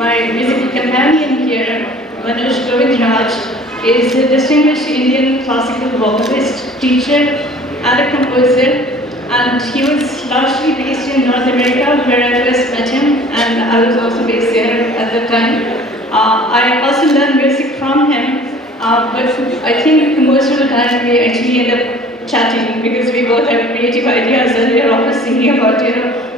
my musical companion here, Manoj Govindraj, is a distinguished Indian classical vocalist, teacher, and a composer. And he was largely based in North America, where I first met him, and I was also based there at the time. I also learned music from him, but I think most of the time we actually end up chatting because we both have creative ideas and we are always thinking about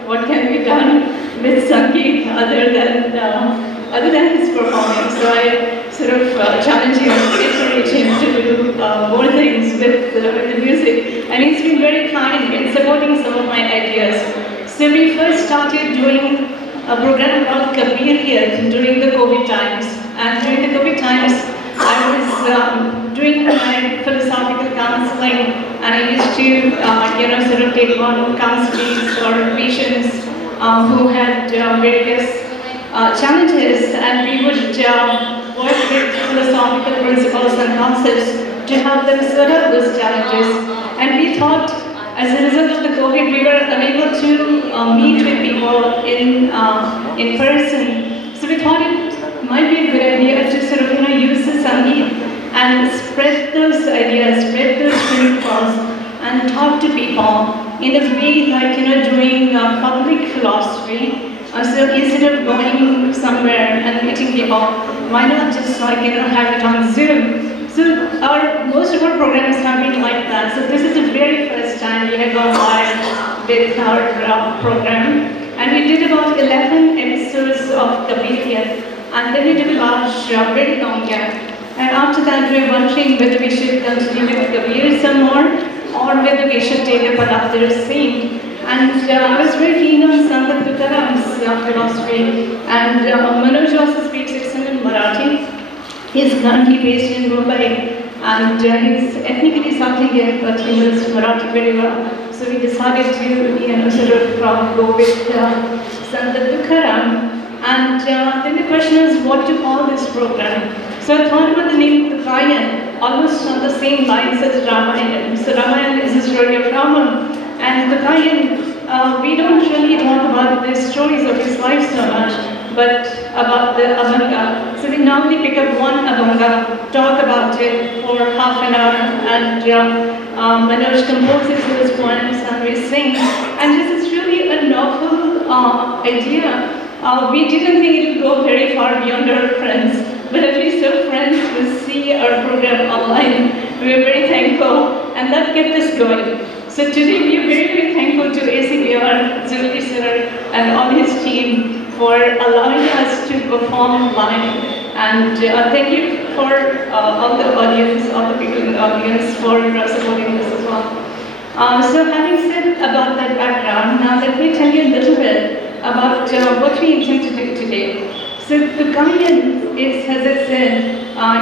what can be done with Sangeet other than his performance. So I sort of challenge him, encourage him to do more things with the music, and he's been very kind in supporting some of my ideas. So we first started doing a program called Kabiriyat during the COVID times, and during the COVID times I was doing my philosophical counseling, and I used to sort of take on counselees or patients who had various challenges, and we would work with philosophical principles and concepts to help them sort out those challenges. And we thought, as a result of the COVID, we were unable to meet with people in person. So we thought it might be a good idea to sort of use the Sangeet and spread those ideas, spread those principles, and talk to people in a way like doing public philosophy. So instead of going somewhere and meeting people, why not just have it on Zoom? So most of our programs have been like that. So this is the very first time we have gone live with our program, and we did about 11 episodes of Kabiriyat, and then we did a large, very long gap. And after that, we were wondering whether we should continue with Kabir some more, or whether we should take up another scene. And I was very keen on Sant Tukaram's philosophy, and Manoj also speaks excellent Marathi. He is currently based in Mumbai, and he's ethnically South Indian, but he knows Marathi very well. So we decided to sort of go with Sant Tukaram. And then the question is what to call this program. So I thought about the name of the Gayan, almost on the same lines as Ramayana. So Ramayana is the story of Rama, and the Gayan, we don't really talk about the stories of his life so much, but about the Abhanga. So we normally pick up one Abhanga, talk about it for half an hour, and Manoj composes those poems and we sing. And this is really a novel idea. We didn't think it would go very far beyond our friends, but at least our friends will see our program online. We are very thankful, and that kept us going. So today we are very, very thankful to ACBR, Zulfi Sir, and all his team for allowing us to perform live. And thank you for all the audience, all the people in the audience for supporting us as well. So having said about that background, now let me tell you a little bit about what we intend to do today. So the Gayan is, as I said,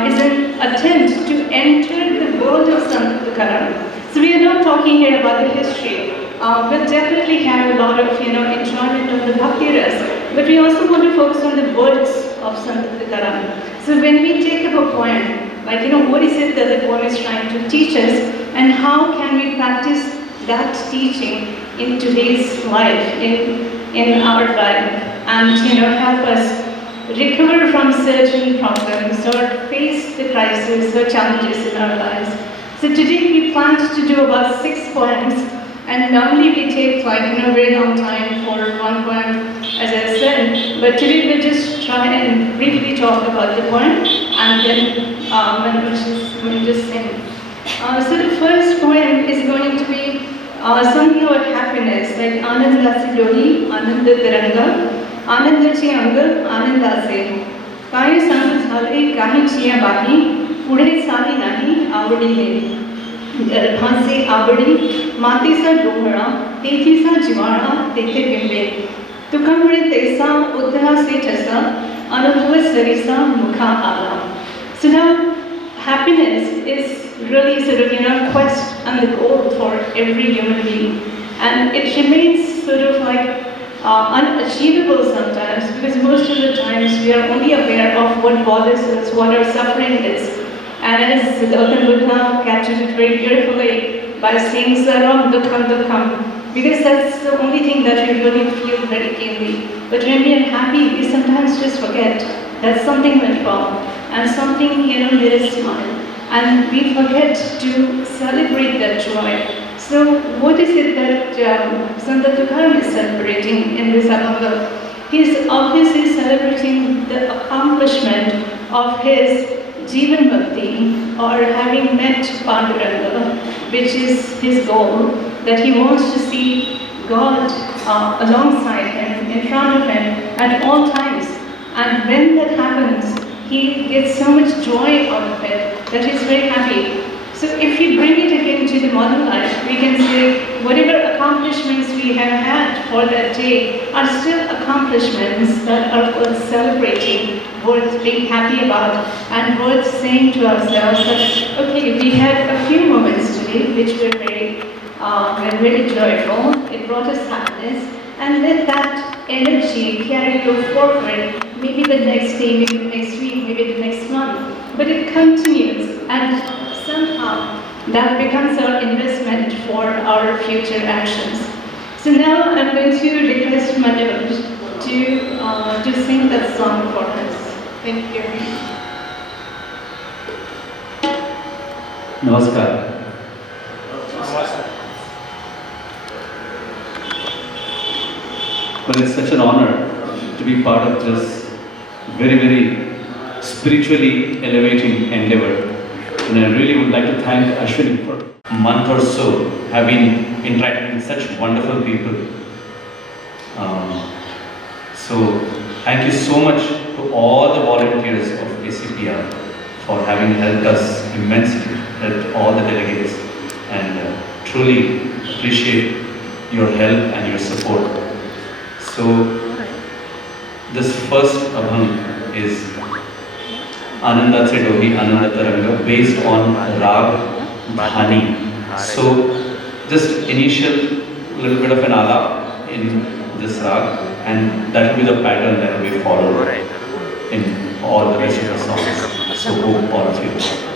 is an attempt to enter the world of Sant Tukaram. So we are not talking here about the history. We'll definitely have a lot of enjoyment of the Bhakti Ras, but we also want to focus on the words of Sant Tukaram. So when we take up a poem, like what is it that the poem is trying to teach us, and how can we practice that teaching in today's life, in our life, and help us recover from certain problems or face the crisis or challenges in our lives. So today we planned to do about 6 poems, and normally we take a very long time for one poem, as I said, but today we'll just try and briefly talk about the poem, and then we'll just sing. So the first poem is going to be something about happiness, like Ananda se dohi, Ananda Tiranga, Ananda che anga, Ananda se. Kai sang zhale, kahi chiya bahi, पुढे साली नाही आवडीले गर्भाचे आवडी मातीचा डोहळा तेथीचा जिवाळा तेथे बिंबे तुकामुळे तैसा उद्धासे ठसा अनुभव सरीसा मुखा आला. So now happiness is really sort of quest and the goal for every human being, and it remains sort of like unachievable sometimes, because most of the times we are only aware of what bothers us, what our suffering is. And as Gautam Buddha captured it very beautifully by saying Sarvam Dukkham Dukkham, because that's the only thing that we really feel very keenly. But when we are happy, we sometimes just forget that something went wrong and something made us smile. And we forget to celebrate that joy. So what is it that Sant Tukaram is celebrating in this Abhanga? He is obviously celebrating the accomplishment of his Jivan Bhakti, or having met Panduranga, which is his goal, that he wants to see God alongside him, in front of him at all times. And when that happens, he gets so much joy out of it that he's very happy. So if we bring it again to the modern life, we can say whatever accomplishments we have had for that day are still accomplishments that are worth celebrating, worth being happy about, and worth saying to ourselves that, okay, we had a few moments today which were very joyful, it brought us happiness, and let that energy carry you forward, maybe the next day, maybe the next week, maybe the next month, but it continues, and somehow that becomes our investment for our future actions. So now I'm going to request Manoj to sing that song for us. Thank you. Namaskar. Well, it's such an honor to be part of this very, very spiritually elevating endeavor. And I really would like to thank Ashwini for a month or so. Have been interacting with such wonderful people. So thank you so much to all the volunteers of ACPR for having helped us immensely, helped all the delegates, and truly appreciate your help and your support. So this first abhang is Ananda Sedohi Ananda Taranga, based on Rag Dhani. So just initial little bit of an alap in this rag, and that will be the pattern that will be followed in all the rest of the songs. So hope all of you enjoy.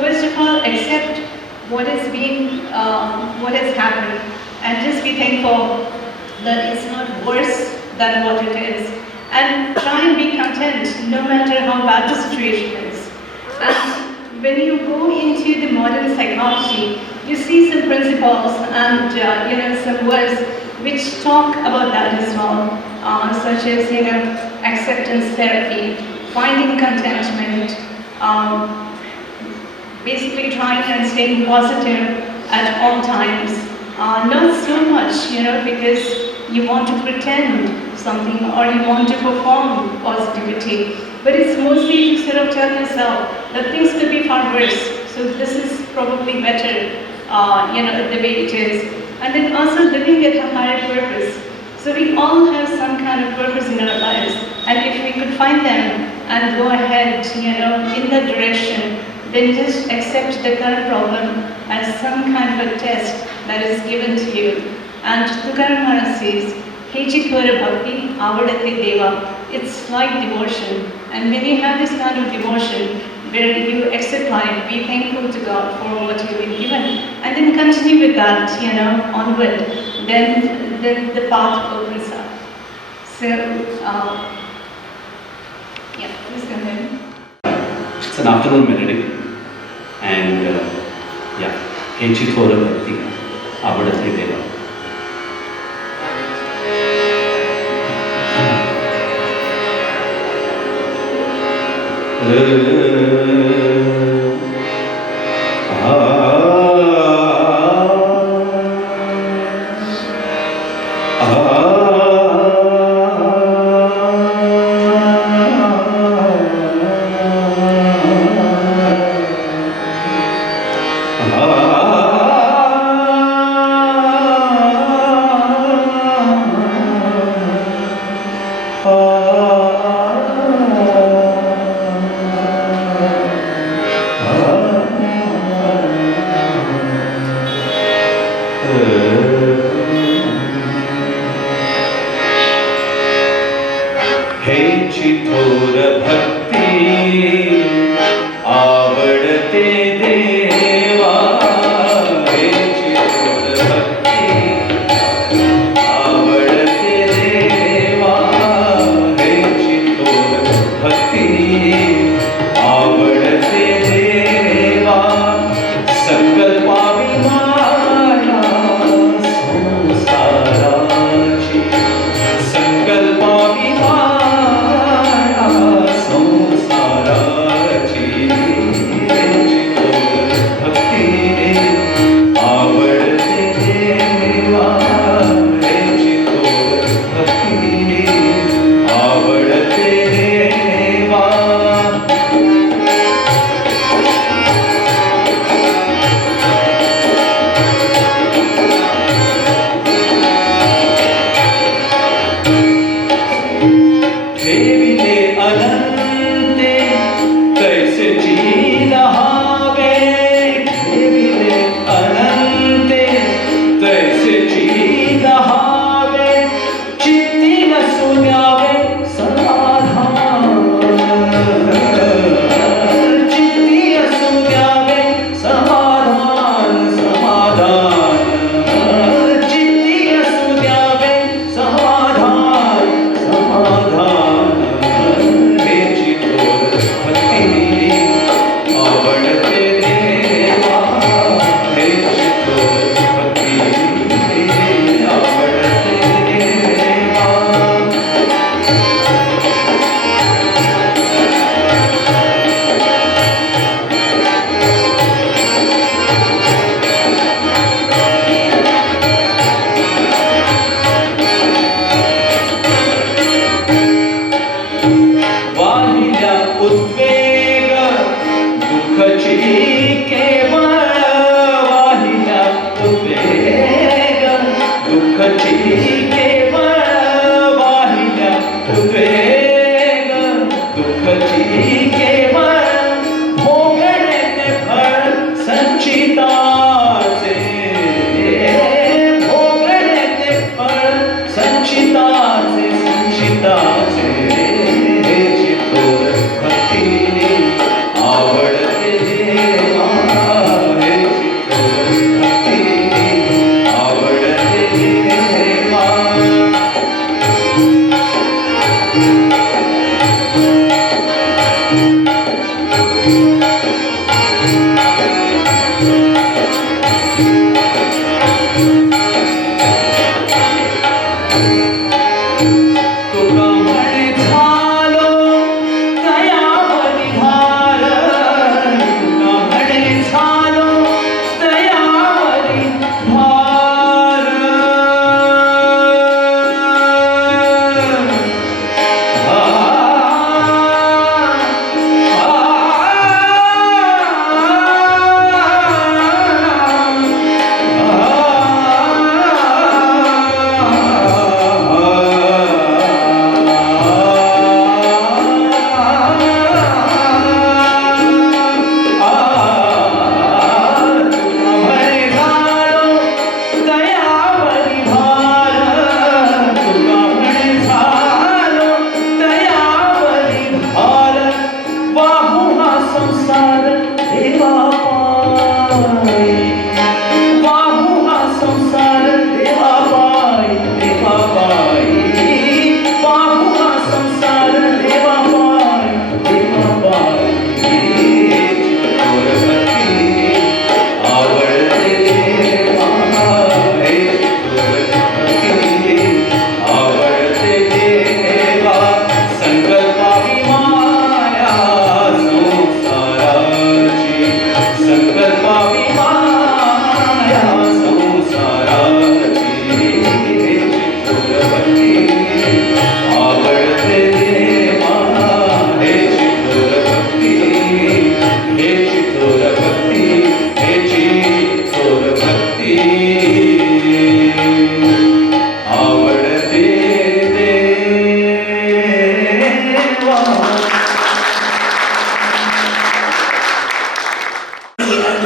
first of all, accept what is being, what has happened, and just be thankful that it's not worse than what it is. And try and be content no matter how bad the situation is. And when you go into the modern psychology, you see some principles and some words which talk about that as well, such as acceptance therapy, finding contentment, basically trying and staying positive at all times. Not so much, because you want to pretend something or you want to perform positivity, but it's mostly to sort of tell yourself that things could be far worse, so this is probably better, the way it is. And then also living with a higher purpose. So we all have some kind of purpose in our lives, and if we could find them and go ahead, in that direction, then just accept the current problem as some kind of a test that is given to you. And Tukaram Maharaj says, Hechi Thora Bhakti, Avadate Deva. It's like devotion. And when you have this kind of devotion, where you accept life, be thankful to God for what you've been given, and then continue with that, onward, then the path opens up. So, please go ahead. It's an afternoon melody, and Hechi Thora Bhakti, Avadate Deva. Hechi Thora Bhakti, Avadate Deva. Hechi Thora Bhakti, Avadate Deva. Hechi Thora Bhakti, Avadate Deva. Sankalpa Vimaya Samsarachi, Sankalpa Vimaya Avadate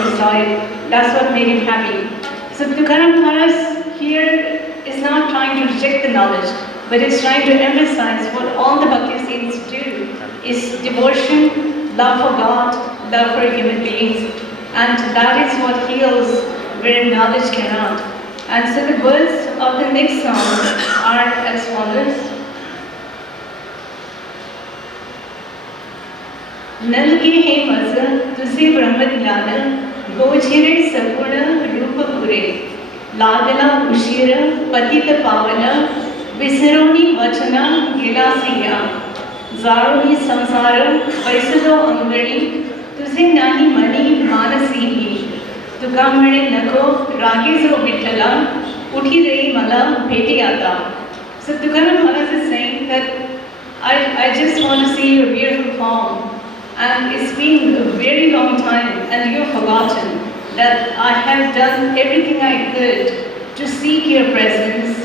he saw it. That's what made him happy. So Tukaram Maharaj here is not trying to reject the knowledge, but is trying to emphasize what all the bhakti saints do is devotion, love for God, love for human beings, and that is what heals where knowledge cannot. And so the words of the next song are as follows. नलके हे मज तुझे ब्रह्मज्ञान गोचरे सगुण रूप पुरे लागला उशीर पतित पावन विसरोनी वचना गेलासिया जारोनी संसार पैसलो अंगणी तुझे नाही मनी मानसी ही तुका म्हणे नको रागे जो विठ्ठला उठी रही मला भेटी आता. So Tukaram Maharaj is saying that I just want to see your beautiful form. And it's been a very long time and you've forgotten that I have done everything I could to seek your presence.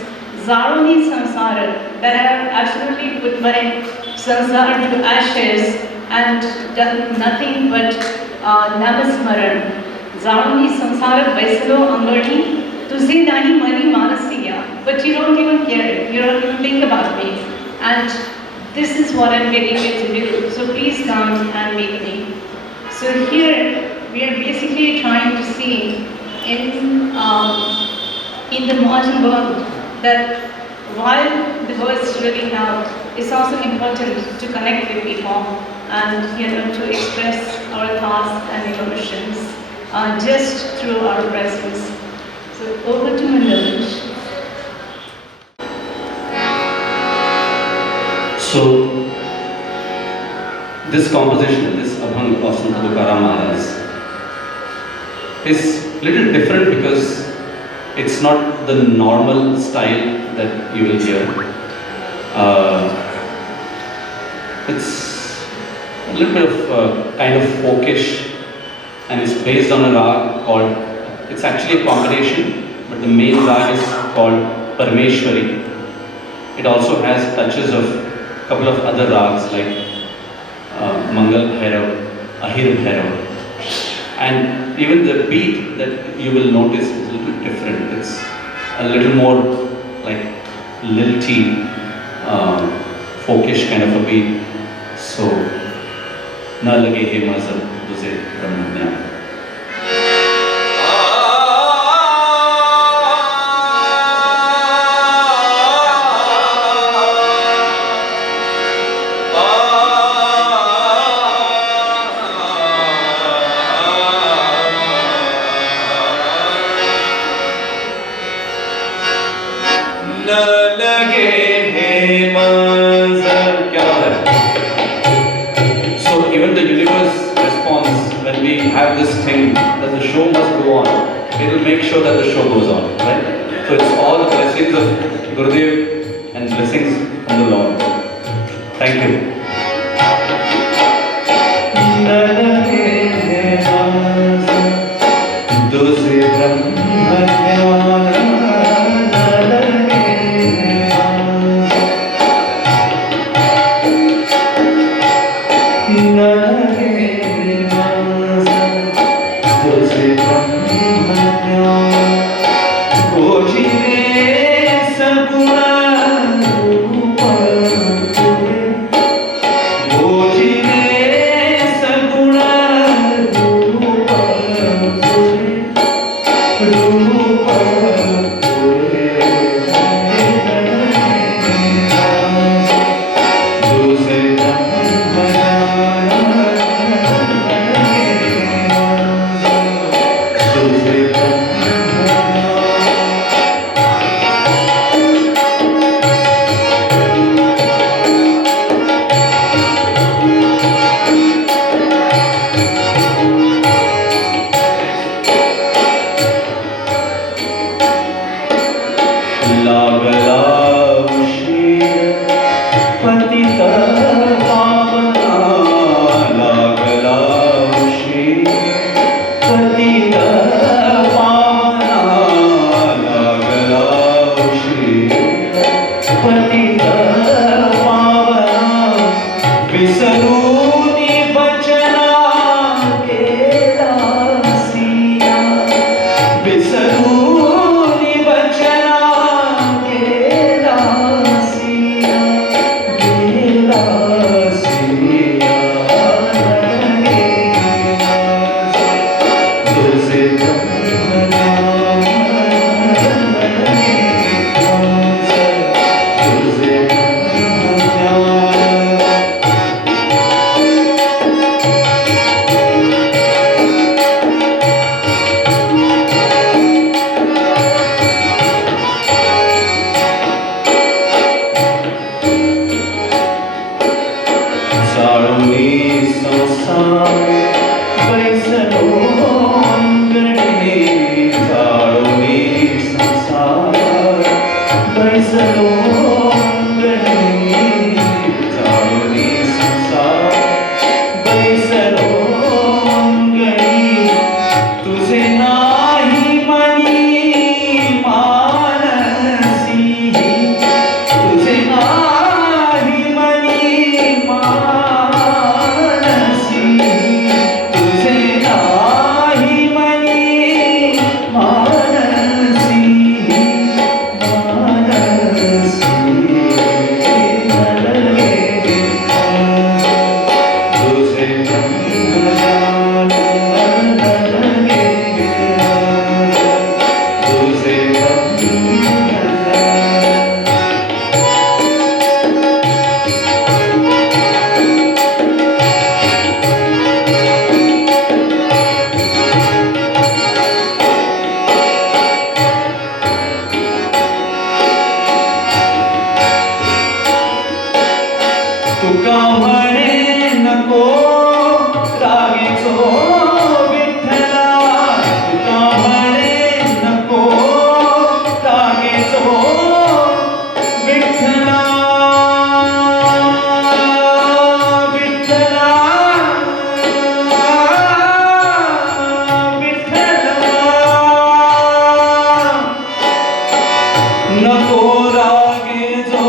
Zaroni Samsara, that I have absolutely put my samsara to ashes and done nothing but namasmaran. Zaroni Samsara Vaisalo Angani, Tuzi Nahi Mani Manasiya. But you don't even care, you don't even think about me. And this is what I'm getting you to do. So please come and meet me. So here we are basically trying to see in the modern world that while the words really help, it's also important to connect with people and to express our thoughts and emotions just through our presence. So over to Manoj. So, this composition, this Abhang of Sant Tukaram Maharaj is little different because it's not the normal style that you will hear. It's a little bit of kind of folkish and it's based on a rag called, it's actually a combination, but the main rag is called Parameshwari. It also has touches of couple of other rags like Mangal Bhairav, Ahir Bhairav, and even the beat that you will notice is a little different. It's a little more like lilty, folkish kind of a beat. So, Na lage he mazhab tuze brahmajnana. So even the universe responds when we have this thing that the show must go on. It will make sure that the show goes on, right? So it's all the blessings of Gurudev and blessings from the Lord. Thank you. विसरूनी बचना गेला सिया, गेला सिया, तुझे जाळोनी संसार बैसलो अंगणी, जाळोनी संसार बैसलो अंगणी, जाळोनी संसार बैसलो अंगणी, तुझे नाही money Mansi, तुझे नाही मनी मानसी, तुझे नाही मनी मानसी, मानसी नलगे तुझे ब्रह्मज्ञान नलगे, तुझे तुका म्हणे नको रागीचो विठ्ठला, तुका म्हणे नको रागीचो विठ्ठला, विठ्ठला, विठ्ठला, नको रागीचो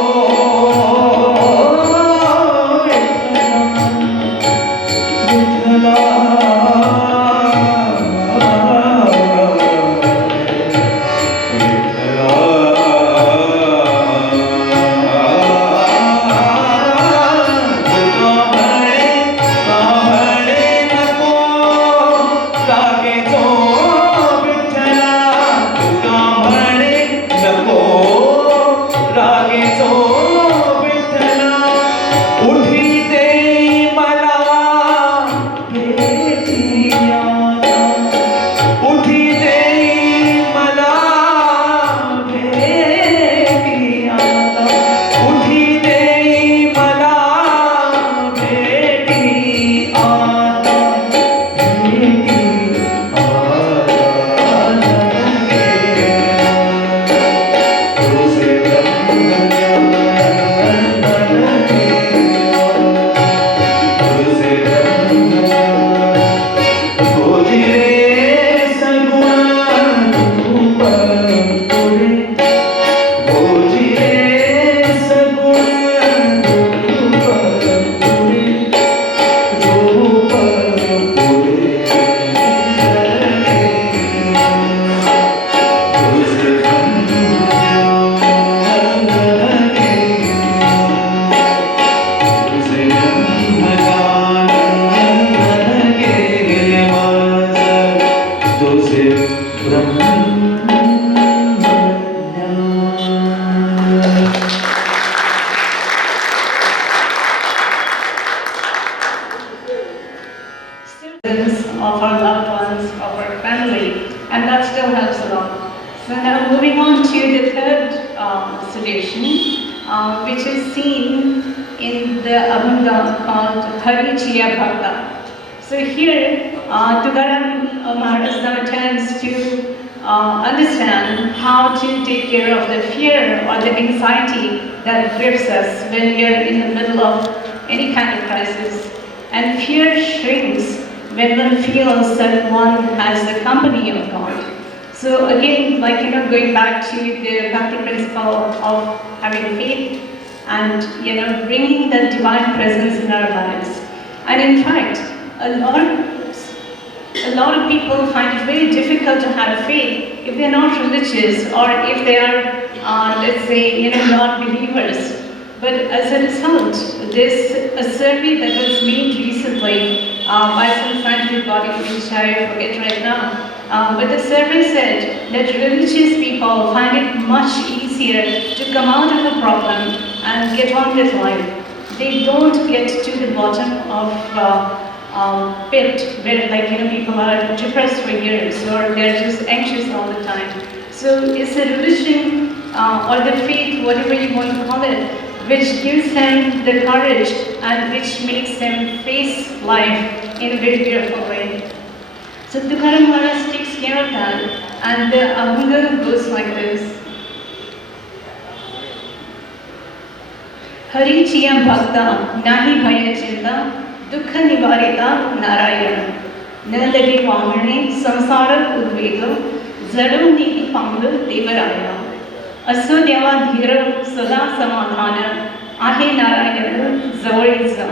of our loved ones, of our family, and that still helps a lot. So now moving on to the third solution, which is seen in the Abhanga called Hari Chiya Bhakta. So here, Tukaram Maharaj now attempts to understand how to take care of the fear or the anxiety that grips us when we are in the middle of any kind of crisis. And fear shrinks when one feels that one has the company of God. So again, going back to the bhakti principle of having faith and bringing that divine presence in our lives. And in fact, a lot of people find it very difficult difficult to have faith if they're not religious or if they are, let's say, not believers. But as a result, there's a survey that was made recently by some scientific body, which I forget right now. But the survey said that religious people find it much easier to come out of a problem and get on with life. They don't get to the bottom of pit where people are depressed for years or they're just anxious all the time. So it's a religion or the faith, whatever you want to call it, which gives them the courage and which makes them face life in a very beautiful way. So Tukaram Maharaj takes care of that, and the Abhanga goes like this. Hari Chiyam Bhakta, Nahi Bhaya Chinta, Dukha Nivarita Narayana. Nalagi Vamane, Samsara Udvega, Zadu Niki Pangal Devaraya. Aso Deva Dhira Sada Samadhana, Ahe Narayana Zavariza.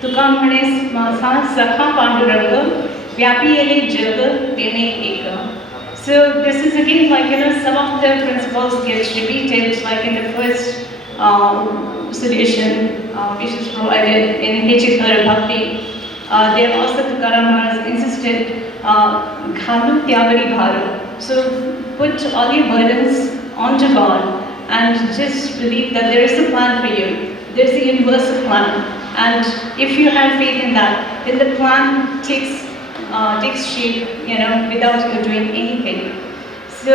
Tukam Hanes Masa Sakha Panduranga, Vyapi Ele Jaga Tene Eka. So this is again some of the principles gets repeated like in the first solution which is provided in Hechikara Bhakti. There also Tukaram Maharaj insisted Ghalu Tyavari Bharu. So put all your burdens onto God and just believe that there is a plan for you. There's a universal plan, and if you have faith in that, then the plan takes shape, without you doing anything. So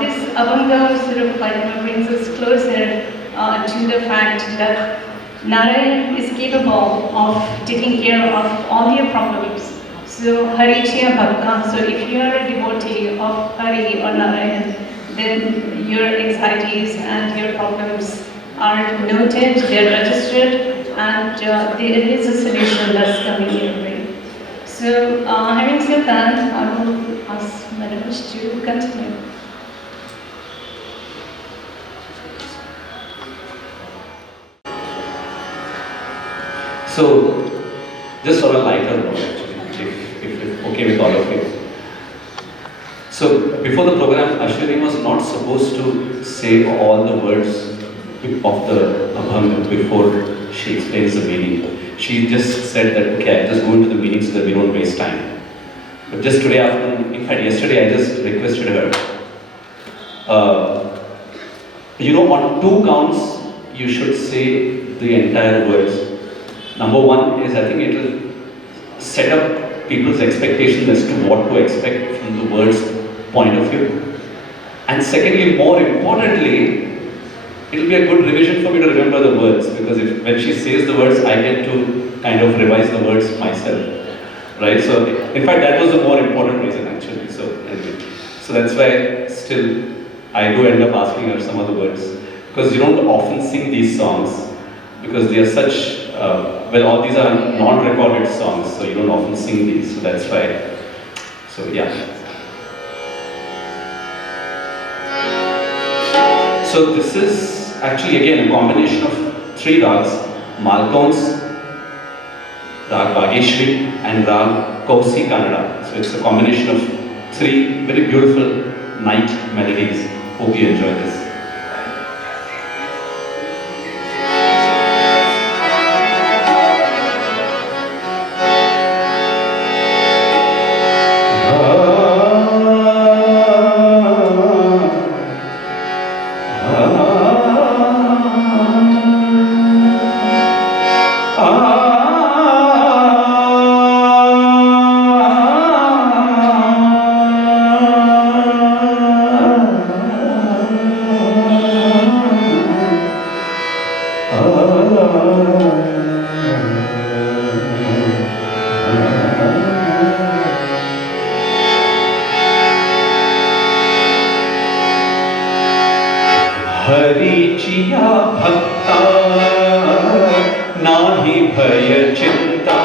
this Abhanga sort of brings us closer to the fact that Narayan is capable of taking care of all your problems. So Hari Chiya Bhakta. So if you are a devotee of Hari or Narayan, then your anxieties and your problems are noted, they are registered, and there is a solution that's coming your way. So having said that, I will ask Madhavesh to continue. So, just on a lighter note, actually, if okay with all of you. So, before the program, Ashwini was not supposed to say all the words of the Abhanga before she explains the meaning. She just said that, okay, I'll just go into the meaning so that we don't waste time. But just today afternoon, in fact, yesterday, I just requested her, on 2 counts, you should say the entire words. Number 1 is, I think it will set up people's expectations as to what to expect from the words point of view. And secondly, more importantly, it will be a good revision for me to remember the words, because when she says the words, I get to kind of revise the words myself, right? So, in fact, that was the more important reason actually. So, anyway, so that's why still I do end up asking her some of the words, because you don't often sing these songs, because they are such, all these are non-recorded songs, so you don't often sing these, so that's why. So, yeah. So this is actually again a combination of 3 rags, Maltones, Rag Bhageshwari and Rag Kausi Kannada. So it's a combination of 3 very beautiful night melodies. Hope you enjoy this. Hari chia भक्ता नाही भय चिंता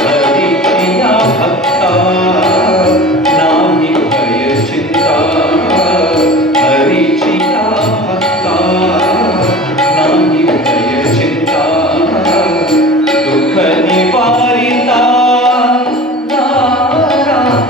Hari chia भक्ता नाही भय चिंता Hari chia भक्ता नाही भय चिंता दुख निवारिता नारायण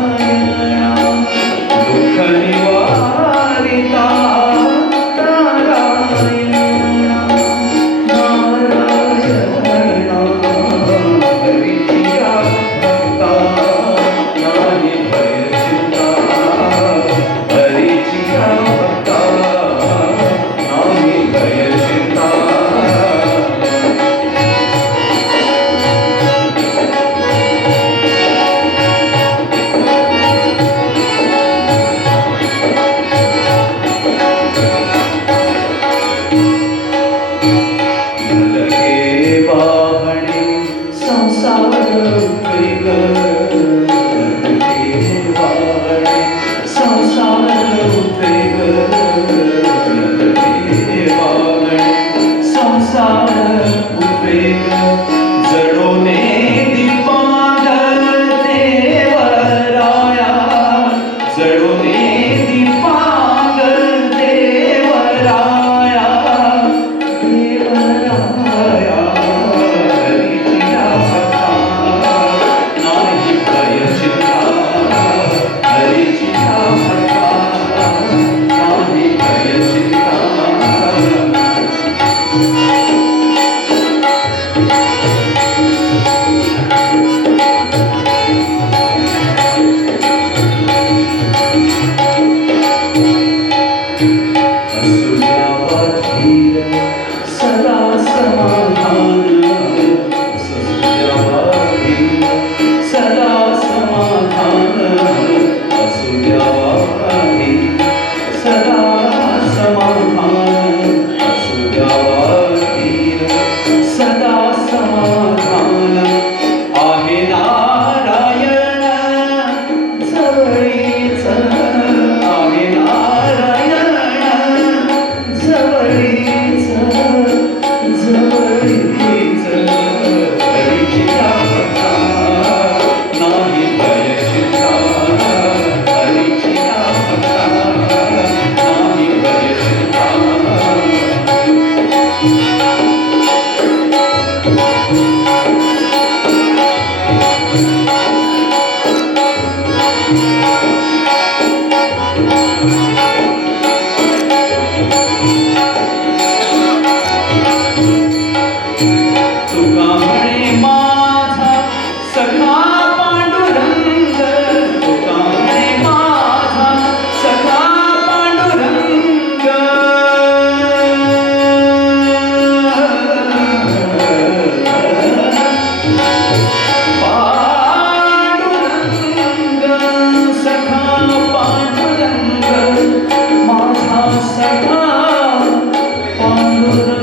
तुका म्हणे माझा सखा पांडुरंग, तुका म्हणे माझा सखा पांडुरंग. पांडुरंग सखा पांडुरंग, माझा सखा Pandurang.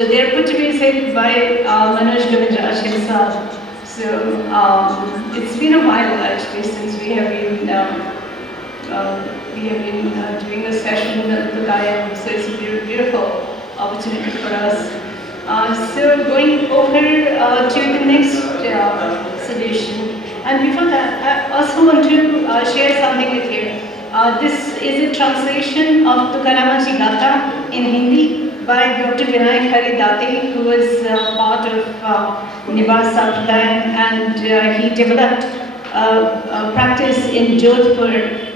So they're put to be said by Manoj Govindraj himself. So it's been a while actually since we have been doing a session at the Gayam. So it's a beautiful opportunity for us. So going over to the next solution. And before that, I also want to share something with you. This is a translation of Tukaramaji Gatha in Hindi by Dr. Vinayak Haridate, who was part of Nibar Sampradaya, and he developed a practice in Jodhpur.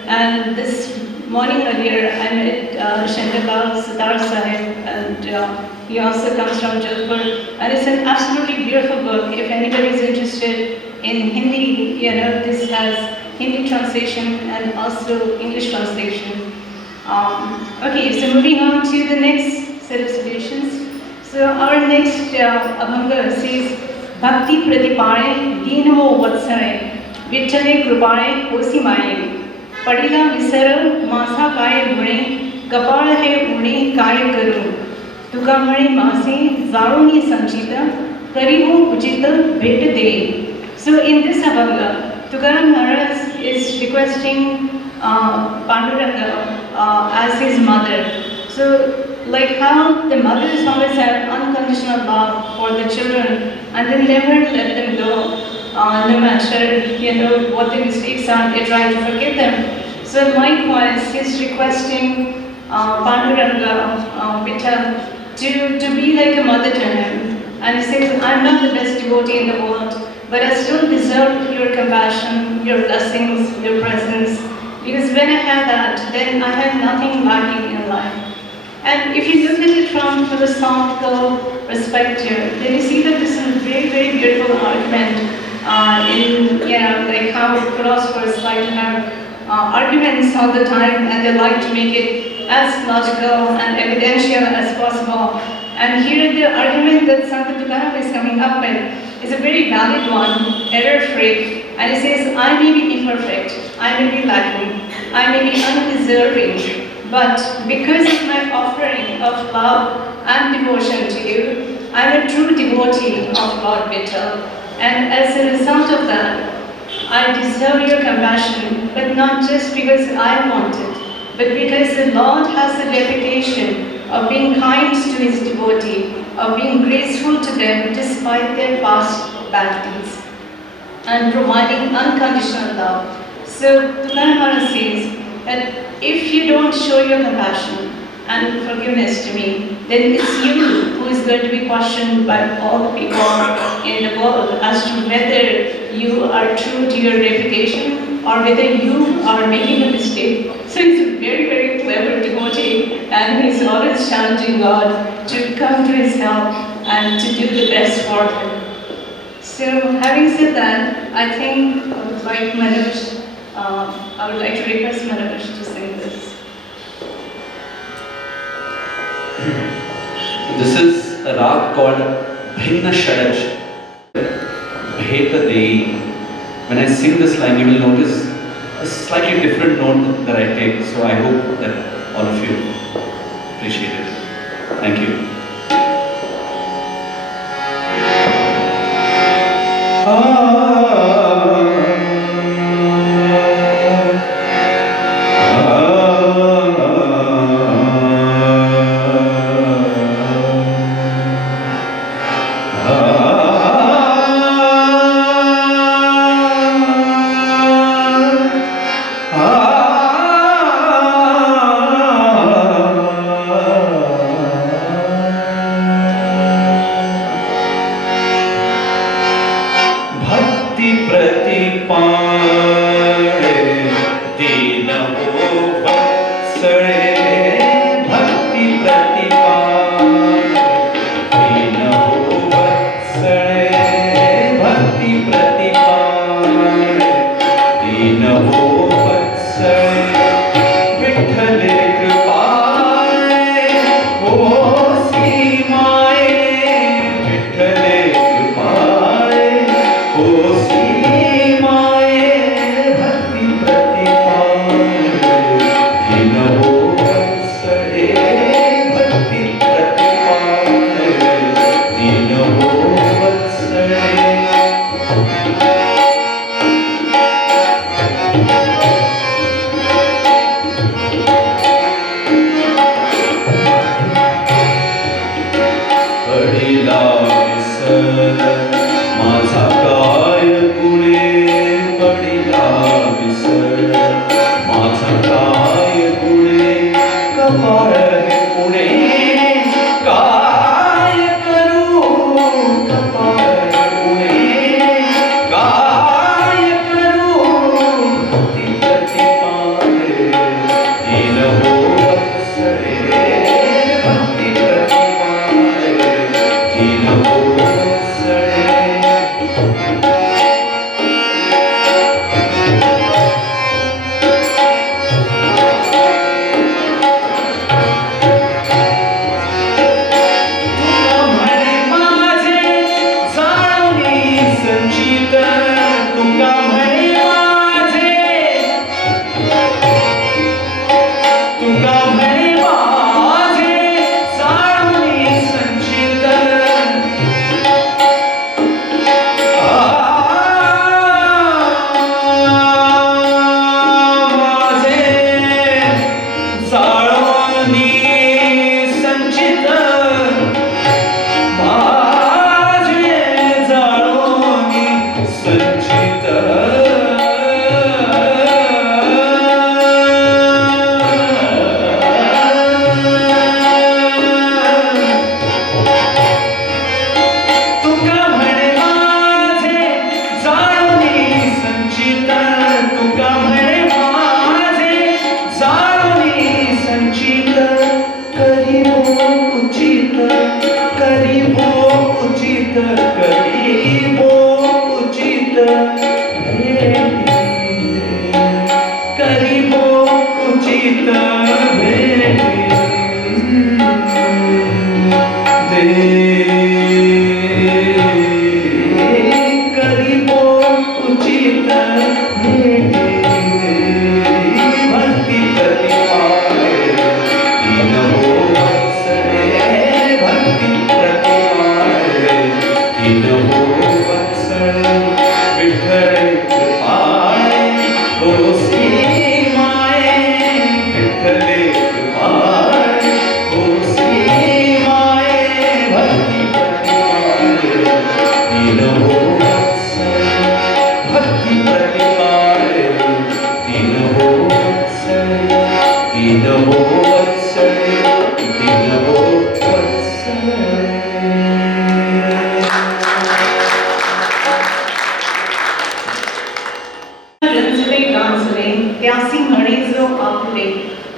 And this morning earlier, I met Shankarlal Sitar Sahib, and he also comes from Jodhpur. And it's an absolutely beautiful book. If anybody is interested in Hindi, this has Hindi translation and also English translation. Okay, so moving on to the next set of solutions. So our next Abhanga says, Bhakti Pratipare Deenamo Vatsare Vichale Krupare Hosimaye Padila Visara Masa Kaya Gune Kapala Hai Une Kaya Karu Tukamare Mase Zaruni Sanchita Karimu Ujita Bhet De. So in this Abhanga, Tukaram Maharaj is requesting Panduranga as his mother. So like how the mothers always have unconditional love for the children and they never let them go, no matter what the mistakes are, they try to forgive them. So likewise, he's requesting Panduranga Vittal to be like a mother to him. And he says, I'm not the best devotee in the world, but I still deserve your compassion, your blessings, your presence. Because when I have that, then I have nothing lacking in life. And if you look at it from philosophical perspective, then you see that this is a very, very beautiful argument like how philosophers like to have arguments all the time, and they like to make it as logical and evidential as possible. And here the argument that Santa Tukaram is coming up with is a very valid one, error-free. And he says, I may be imperfect, I may be lacking, I may be undeserving, but because of my offering of love and devotion to you, I am a true devotee of Lord Vittal. And as a result of that, I deserve your compassion, but not just because I want it, but because the Lord has a reputation of being kind to his devotee, of being graceful to them despite their past bad deeds, and providing unconditional love. So Tukaram Maharaj says that if you don't show your compassion, and forgiveness to me, then it's you who is going to be questioned by all the people in the world as to whether you are true to your reputation or whether you are making a mistake. So he's a very, very clever devotee, and he's always challenging God to come to his help and to do the best for him. So having said that, I think I would like to request Manoj to sing this. This is a rag called Bhinna Shadaj, Bheta Dei. When I sing this line, you will notice a slightly different note that I take. So I hope that all of you appreciate it. Thank you. Dino Vatsale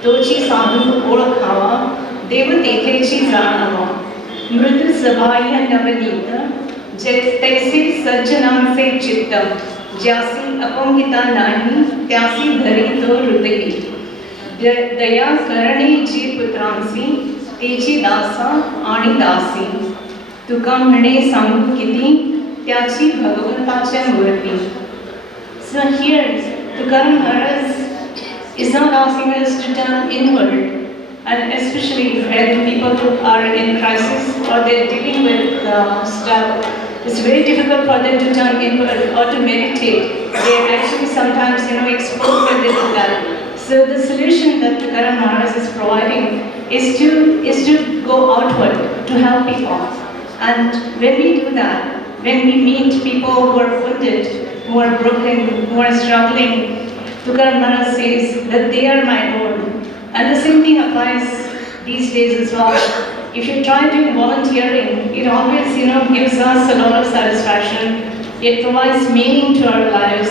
तोची साधू ओळखावा देव तेथेची जाणावा मृदू सबाह्य नवनीत तैसे सज्जनांचे चित्त ज्यासी अपंगिता नाही त्यासी धरी तो हृदयी दया करणे जी पुत्रांसी तेची दासा आणि दासी तुका म्हणे सांगू किती त्याची भगवंताच्या मूर्ती. So here Tukaram Maharaj is not asking us to turn inward, and especially when people who are in crisis or they're dealing with stuff, it's very difficult for them to turn inward or to meditate. They actually sometimes, explode when they do that. So the solution that Tukaram Maharaj is providing is to go outward to help people. And when we do that, when we meet people who are wounded, who are broken, who are struggling, Tukaram Maharaj says that they are my own. And the same thing applies these days as well. If you try doing volunteering, it always, gives us a lot of satisfaction. It provides meaning to our lives.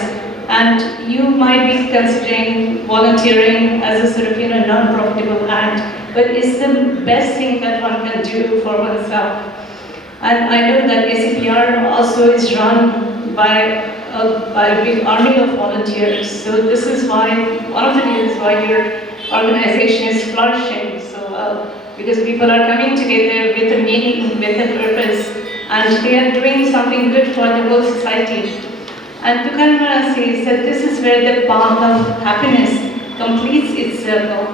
And you might be considering volunteering as a sort of, non-profitable act, but it's the best thing that one can do for oneself. And I know that ACPR also is run by a big army of volunteers. So this is why, one of the reasons why your organization is flourishing so well, because people are coming together with a meaning, with a purpose, and they are doing something good for the whole society. And Tukaram Maharaj says that this is where the path of happiness completes its circle,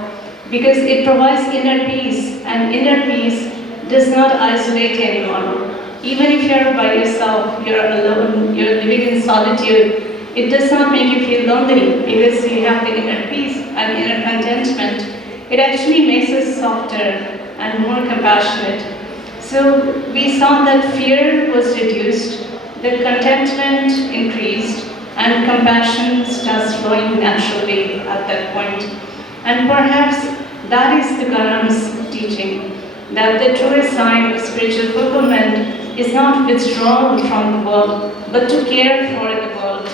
because it provides inner peace, and inner peace does not isolate anyone. Even if you're by yourself, you're alone, you're living in solitude, it does not make you feel lonely because you have the inner peace and inner contentment. It actually makes us softer and more compassionate. So we saw that fear was reduced, the contentment increased, and compassion starts flowing naturally at that point. And perhaps that is Tukaram's teaching, that the truest sign of spiritual fulfillment is not withdrawal from the world, but to care for the world.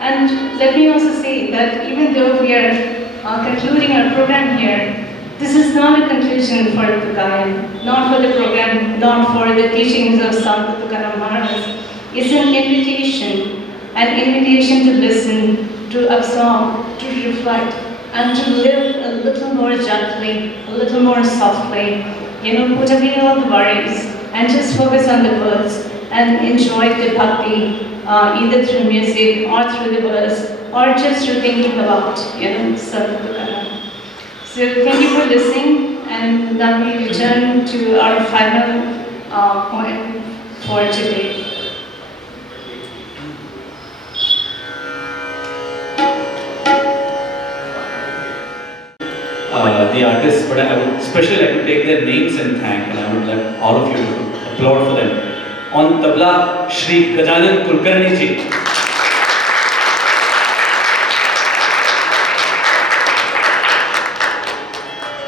And let me also say that even though we are concluding our program here, this is not a conclusion for Tukaram, not for the program, not for the teachings of Sant Tukaram Maharaj. It's an invitation to listen, to absorb, to reflect, and to live a little more gently, a little more softly. Put away all the worries and just focus on the words and enjoy the bhakti, either through music or through the words, or just through thinking about, Sant Tukaram. So thank you for listening, and now we return to our final poem for today. The artists, but I would especially like to take their names and thank, and I would like all of you to applaud for them. On tabla, Shri Gajanan Kulkarni ji.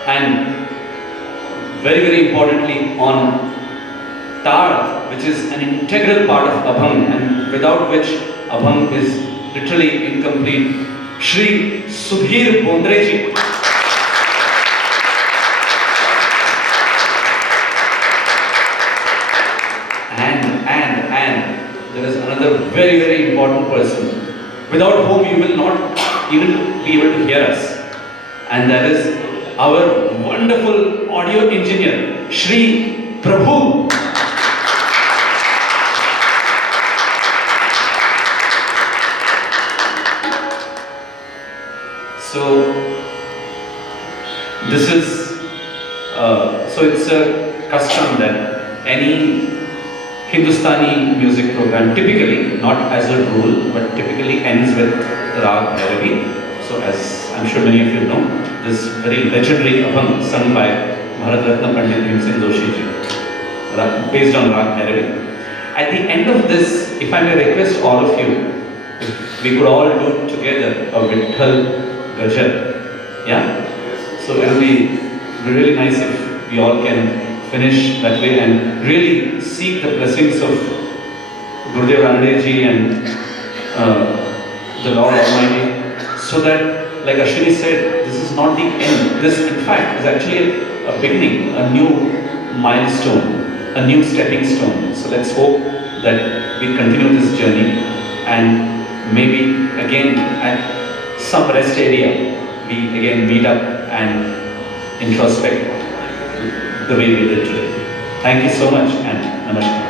And very, very importantly, on tar, which is an integral part of Abhang, and without which Abhang is literally incomplete, Shri Sudhir Bondre ji. And there is another very, very important person without whom you will not even be able to hear us, and that is our wonderful audio engineer, Shri Prabhu. So this is it's a custom that any Hindustani music program, typically, not as a rule, but typically ends with Rag Bhairavi. So as I'm sure many of you know, this very legendary Abhang sung by Bharat Ratna Pandit Bhim Singh Joshi ji, based on Rag Bhairavi. At the end of this, if I may request all of you, if we could all do together a Vitthal Gajar. Yeah? So it will be really nice if we all can finish that way and really seek the blessings of Gurudev Ranade ji and the Lord Almighty, so that, like Ashwini said, this is not the end. This, in fact, is actually a beginning, a new milestone, a new stepping stone. So let's hope that we continue this journey, and maybe again at some rest area, we again meet up and introspect the way we did today. Thank you so much, and namaskar.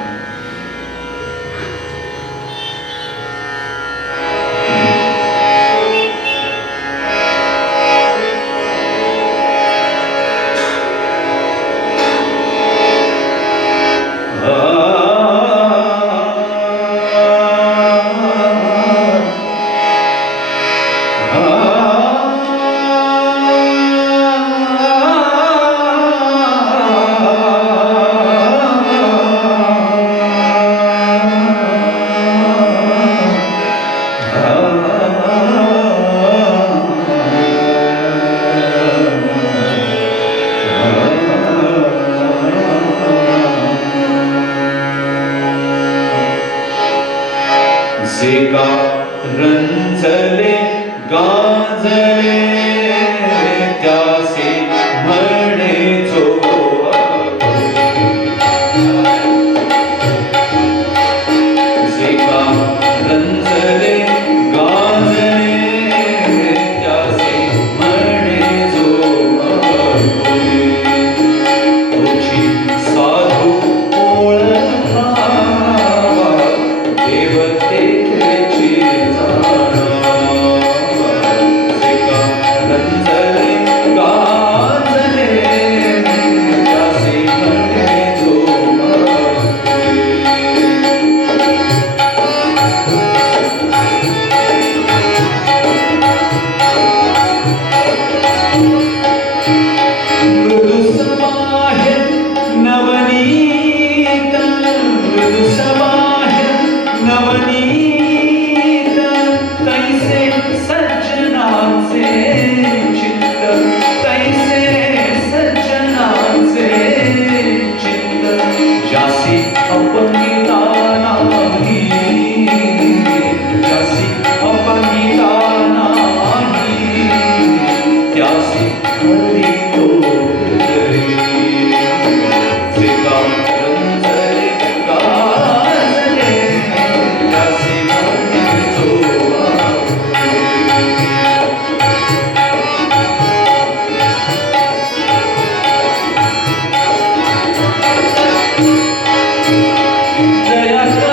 जे का रंजले गाजले त्यासे म्हणे जो जे का रंजले गाजले त्यासे म्हणे जो तोची साधू ओळखा देवते नवनीत तैसे सज्जनाचे चित्त तैसे सज्जनाचे चित्त जासी अपमिता नाही जासी अपमिता नाही त्यासी हरी तो जे का रंजले गाजले त्यासे म्हणे जो दया